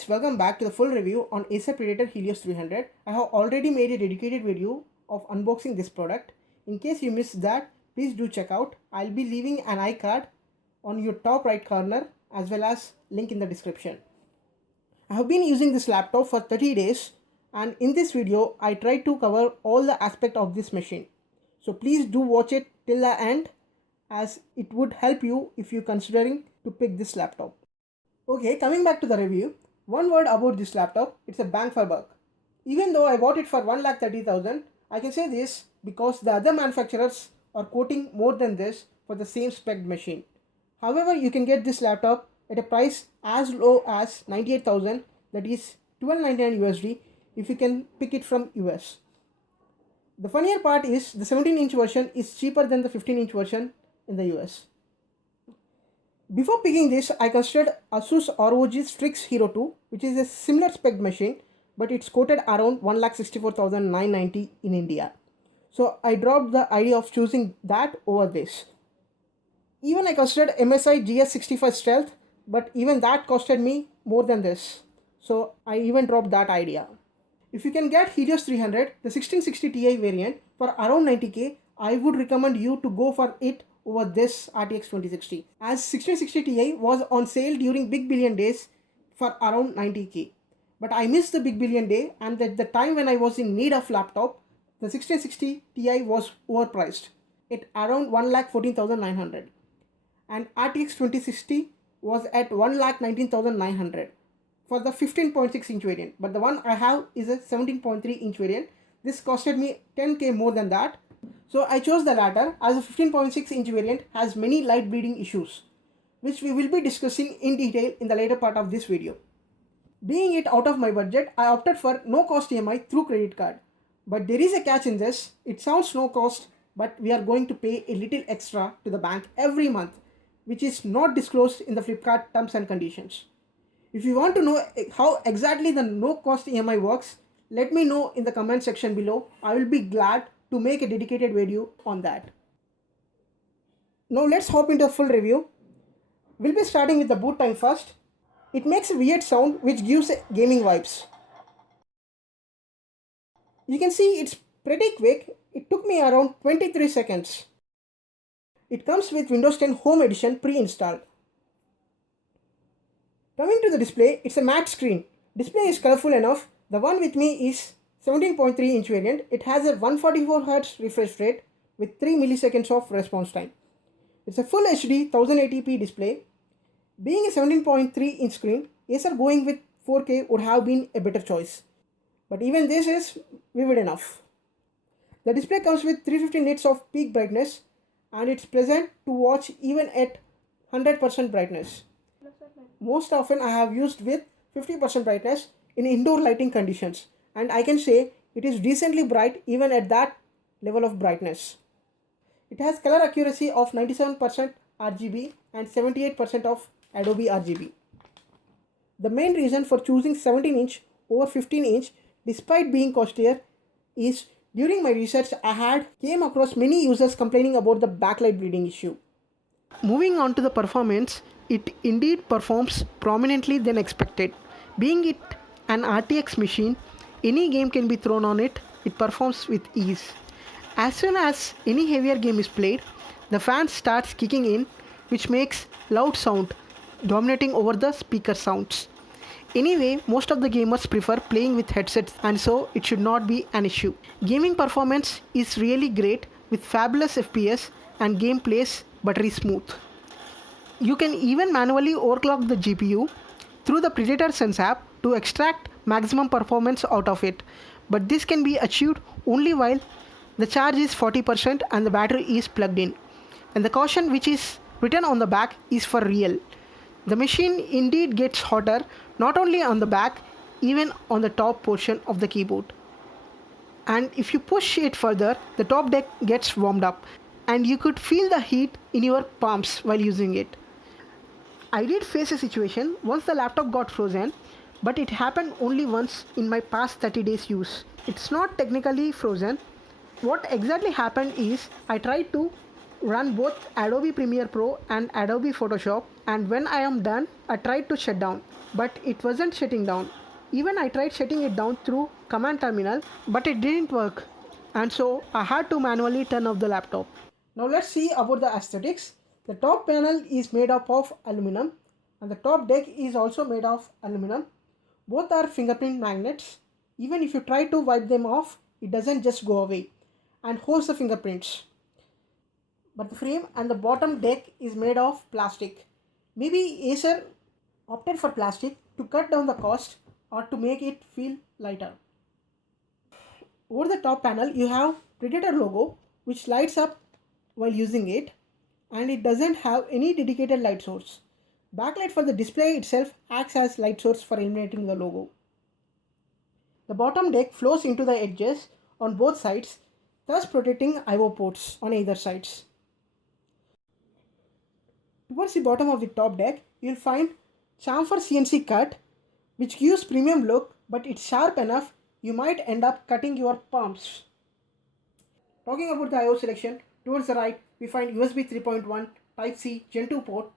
guys, welcome back to the full review on Acer Predator Helios 300. I have already made a dedicated video of unboxing this product. In case you missed that, please do check out. I'll be leaving an iCard on your top right corner as well as link in the description. I have been using this laptop for 30 days and in this video I tried to cover all the aspects of this machine. So please do watch it till the end as it would help you if you're considering to pick this laptop. Okay, coming back to the review, one word about this laptop, it's a bang for buck. Even though I bought it for 1,30,000, I can say this because the other manufacturers are quoting more than this for the same spec machine. However, you can get this laptop at a price as low as 98,000, that is $1299 USD if you can pick it from US. The funnier part is the 17-inch version is cheaper than the 15-inch version in the US. Before picking this, I considered Asus ROG Strix Hero 2, which is a similar spec machine, but it's quoted around 1,64,990 in India. So I dropped the idea of choosing that over this. Even I considered MSI GS65 Stealth, but even that costed me more than this. So I even dropped that idea. If you can get Helios 300, the 1660 Ti variant for around 90k, I would recommend you to go for it over this RTX 2060, as 1660 Ti was on sale during Big Billion Days for around 90k. But I missed the Big Billion Day, and at the time when I was in need of laptop, the 1660 Ti was overpriced at around 1,14,900 and RTX 2060 was at 1,19,900 for the 15.6 inch variant. But the one I have is a 17.3 inch variant. This costed me 10k more than that. So I chose the latter as a 15.6 inch variant has many light bleeding issues, which we will be discussing in detail in the later part of this video. Being it out of my budget, I opted for no cost EMI through credit card. But there is a catch in this. It sounds no cost, but we are going to pay a little extra to the bank every month, which is not disclosed in the Flipkart terms and conditions. If you want to know how exactly the no cost EMI works, let me know in the comment section below. I will be glad to make a dedicated video on that. Now let's hop into a full review. We'll be starting with the boot time first. It makes a weird sound which gives gaming vibes. You can see it's pretty quick. It took me around 23 seconds. It comes with Windows 10 Home Edition pre-installed. Coming to the display, it's a matte screen. Display is colorful enough. The one with me is 17.3 inch variant. It has a 144Hz refresh rate with 3 milliseconds of response time. It's a full HD 1080p display. Being a 17.3 inch screen, Acer going with 4K would have been a better choice. But even this is vivid enough. The display comes with 350 nits of peak brightness and it's pleasant to watch even at 100% brightness. Most often I have used with 50% brightness in indoor lighting conditions, and I can say it is decently bright even at that level of brightness. It has color accuracy of 97% RGB and 78% of Adobe RGB. The main reason for choosing 17 inch over 15 inch despite being costlier is during my research I came across many users complaining about the backlight bleeding issue. Moving on to the performance, it indeed performs prominently than expected. Being it an RTX machine, any game can be thrown on it, it performs with ease. As soon as any heavier game is played, the fan starts kicking in, which makes loud sound, dominating over the speaker sounds. Anyway, most of the gamers prefer playing with headsets and so it should not be an issue. Gaming performance is really great with fabulous FPS and game plays buttery smooth. You can even manually overclock the GPU through the Predator Sense app to extract maximum performance out of it, but this can be achieved only while the charge is 40% and the battery is plugged in, and the caution which is written on the back is for real. The machine indeed gets hotter not only on the back, even on the top portion of the keyboard, and if you push it further, the top deck gets warmed up and you could feel the heat in your palms while using it. I did face a situation once the laptop got frozen, but it happened only once in my past 30 days use. It's not technically frozen. What exactly happened is I tried to run both Adobe Premiere Pro and Adobe Photoshop and when I am done, I tried to shut down, but it wasn't shutting down. Even I tried shutting it down through command terminal, but it didn't work, and so I had to manually turn off the laptop. Now let's see about the aesthetics. The top panel is made up of aluminum and the top deck is also made of aluminum. Both are fingerprint magnets. Even if you try to wipe them off, it doesn't just go away and holds the fingerprints. But the frame and the bottom deck is made of plastic. Maybe Acer opted for plastic to cut down the cost or to make it feel lighter. Over the top panel you have Predator logo which lights up while using it, and it doesn't have any dedicated light source. Backlight for the display itself acts as light source for illuminating the logo. The bottom deck flows into the edges on both sides, thus protecting I/O ports on either sides. Towards the bottom of the top deck, you will find chamfer CNC cut, which gives premium look, but it's sharp enough you might end up cutting your palms. Talking about the I/O selection, towards the right we find USB 3.1 Type-C Gen 2 port,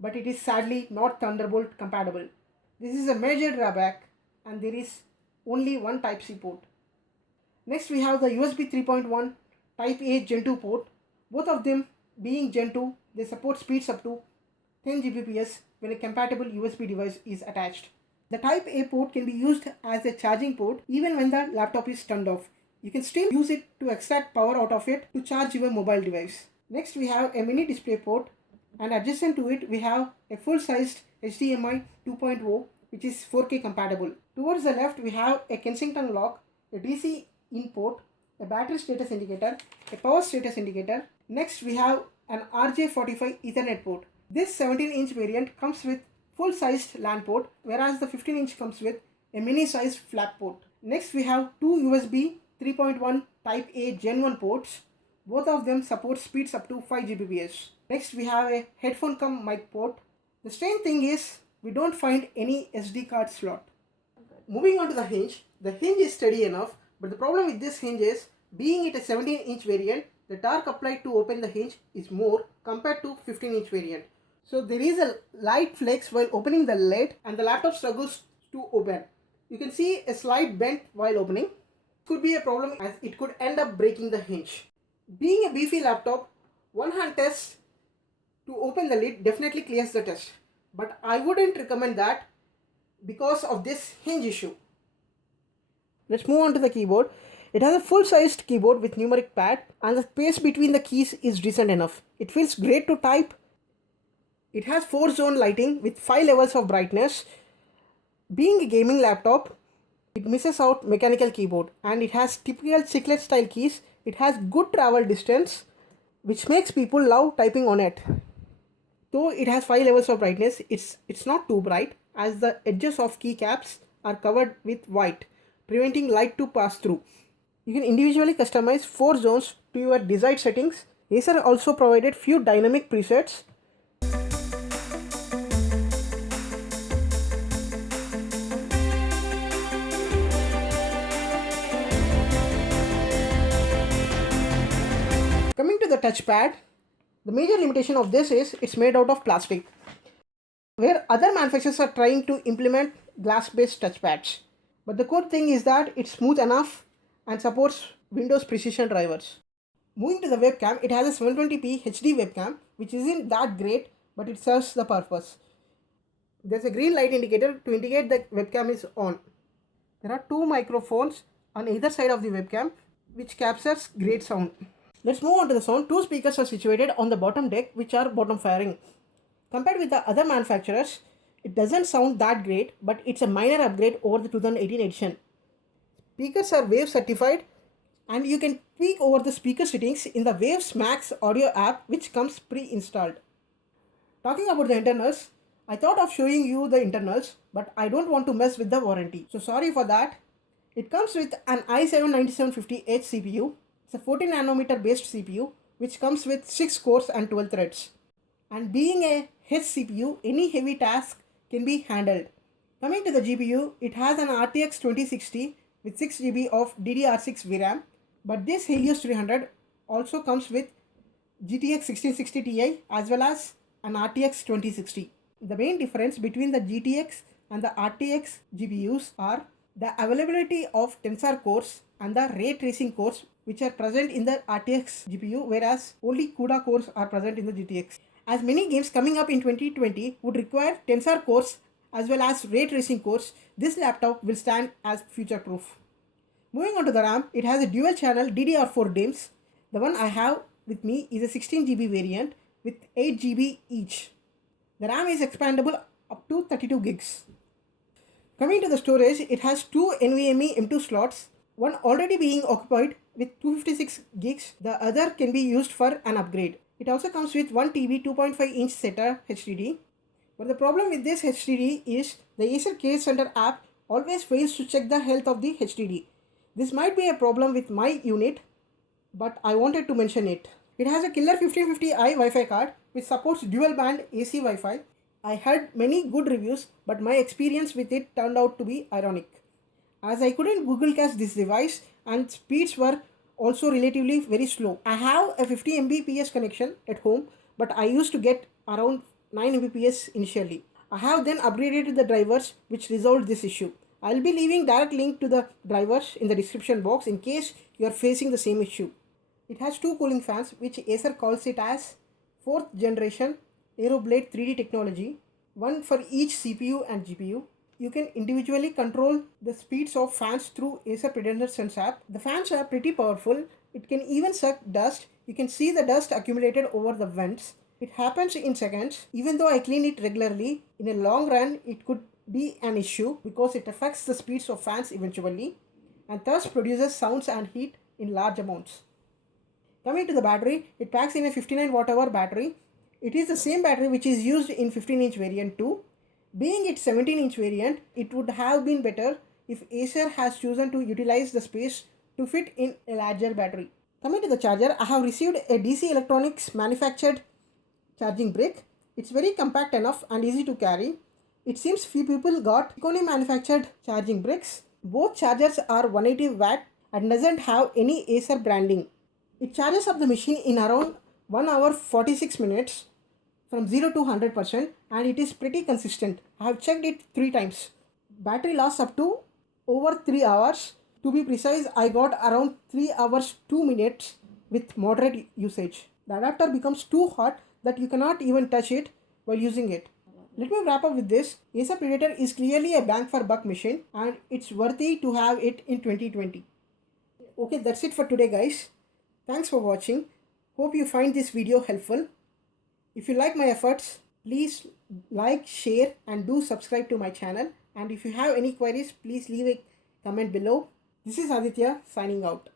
but it is sadly not Thunderbolt compatible. This is a major drawback and there is only one Type-C port. Next we have the USB 3.1 Type-A Gen 2 port. Both of them being Gen 2, they support speeds up to 10 Gbps when a compatible USB device is attached. The Type-A port can be used as a charging port even when the laptop is turned off. You can still use it to extract power out of it to charge your mobile device. Next we have a mini display port, and adjacent to it we have a full-sized HDMI 2.0 which is 4K compatible. Towards the left we have a Kensington lock, a DC in port, a battery status indicator, a power status indicator. Next we have an RJ45 Ethernet port. This 17-inch variant comes with full-sized LAN port, whereas the 15-inch comes with a mini-sized flap port. Next we have two USB 3.1 Type-A Gen 1 ports. Both of them support speeds up to 5 Gbps. Next we have a headphone cum mic port. The strange thing is we don't find any SD card slot. Moving on to the hinge is steady enough, but the problem with this hinge is, being it a 17-inch variant, the torque applied to open the hinge is more compared to 15-inch variant. So there is a light flex while opening the lid and the laptop struggles to open. You can see a slight bend while opening. Could be a problem as it could end up breaking the hinge. Being a beefy laptop, one hand test to open the lid definitely clears the test, but I wouldn't recommend that because of this hinge issue. Let's move on to the keyboard. It has a full-sized keyboard with numeric pad and the space between the keys is decent enough. It feels great to type. It has 4-zone lighting with 5 levels of brightness. Being a gaming laptop, it misses out mechanical keyboard, and it has typical chiclet style keys. It has good travel distance, which makes people love typing on it. Though it has 5 levels of brightness, it's not too bright as the edges of keycaps are covered with white, preventing light to pass through. You can individually customize 4 zones to your desired settings. Acer also provided few dynamic presets. Coming to the touchpad, the major limitation of this is it's made out of plastic, where other manufacturers are trying to implement glass-based touchpads. But the good thing is that it's smooth enough and supports Windows Precision drivers. Moving to the webcam, it has a 720p HD webcam, which isn't that great, but it serves the purpose. There's a green light indicator to indicate that webcam is on. There are 2 microphones on either side of the webcam, which captures great sound. Let's move on to the sound. 2 speakers are situated on the bottom deck, which are bottom firing. Compared with the other manufacturers, it doesn't sound that great, but it's a minor upgrade over the 2018 edition. Speakers are Wave certified, and you can tweak over the speaker settings in the Waves Max audio app, which comes pre-installed. Talking about the internals, I thought of showing you the internals, but I don't want to mess with the warranty, so sorry for that. It comes with an i7-9750H CPU. It's a 14 nanometer based CPU which comes with 6 cores and 12 threads. And being a H CPU, any heavy task can be handled. Coming to the GPU, it has an RTX 2060 with 6 GB of DDR6 VRAM, but this Helios 300 also comes with GTX 1660 Ti as well as an RTX 2060. The main difference between the GTX and the RTX GPUs are the availability of tensor cores and the ray tracing cores which are present in the RTX GPU, whereas only CUDA cores are present in the GTX. As many games coming up in 2020 would require tensor cores as well as ray tracing cores, this laptop will stand as future proof. Moving on to the RAM, it has a dual channel DDR4 DIMMs. The one I have with me is a 16GB variant with 8GB each. The RAM is expandable up to 32 gigs. Coming to the storage, it has two NVMe M2 slots, one already being occupied with 256 gigs, the other can be used for an upgrade. It also comes with 1TB 2.5-inch SATA HDD. But the problem with this HDD is the Acer Case Center app always fails to check the health of the HDD. This might be a problem with my unit, but I wanted to mention it. It has a Killer1550i Wi-Fi card which supports dual band AC Wi-Fi. I heard many good reviews, but my experience with it turned out to be ironic, as I couldn't Google cache this device and speeds were also relatively very slow. I have a 50 Mbps connection at home, but I used to get around 9 Mbps initially. I have then upgraded the drivers which resolved this issue. I'll be leaving direct link to the drivers in the description box in case you are facing the same issue. It has two cooling fans which Acer calls it as 4th generation AeroBlade 3D technology, one for each CPU and GPU. You can individually control the speeds of fans through Acer Predator Sense app. The fans are pretty powerful. It can even suck dust. You can see the dust accumulated over the vents. It happens in seconds. Even though I clean it regularly, in a long run it could be an issue because it affects the speeds of fans eventually and thus produces sounds and heat in large amounts. Coming to the battery, it packs in a 59 Wh battery. It is the same battery which is used in 15-inch variant too. Being its 17-inch variant, it would have been better if Acer has chosen to utilize the space to fit in a larger battery. Coming to the charger, I have received a DC Electronics manufactured charging brick. It's very compact enough and easy to carry. It seems few people got Sony manufactured charging bricks. Both chargers are 180 watt and doesn't have any Acer branding. It charges up the machine in around 1 hour 46 minutes from 0 to 100%, and it is pretty consistent. I have checked it 3 times. Battery lasts up to over 3 hours. To be precise, I got around 3 hours 2 minutes with moderate usage. The adapter becomes too hot that you cannot even touch it while using it. Let me wrap up with this. Acer Predator is clearly a bang for buck machine and it's worthy to have it in 2020. Okay, that's it for today guys. Thanks for watching. Hope you find this video helpful. If you like my efforts, please like, share and do subscribe to my channel. And if you have any queries, please leave a comment below. This is Aditya signing out.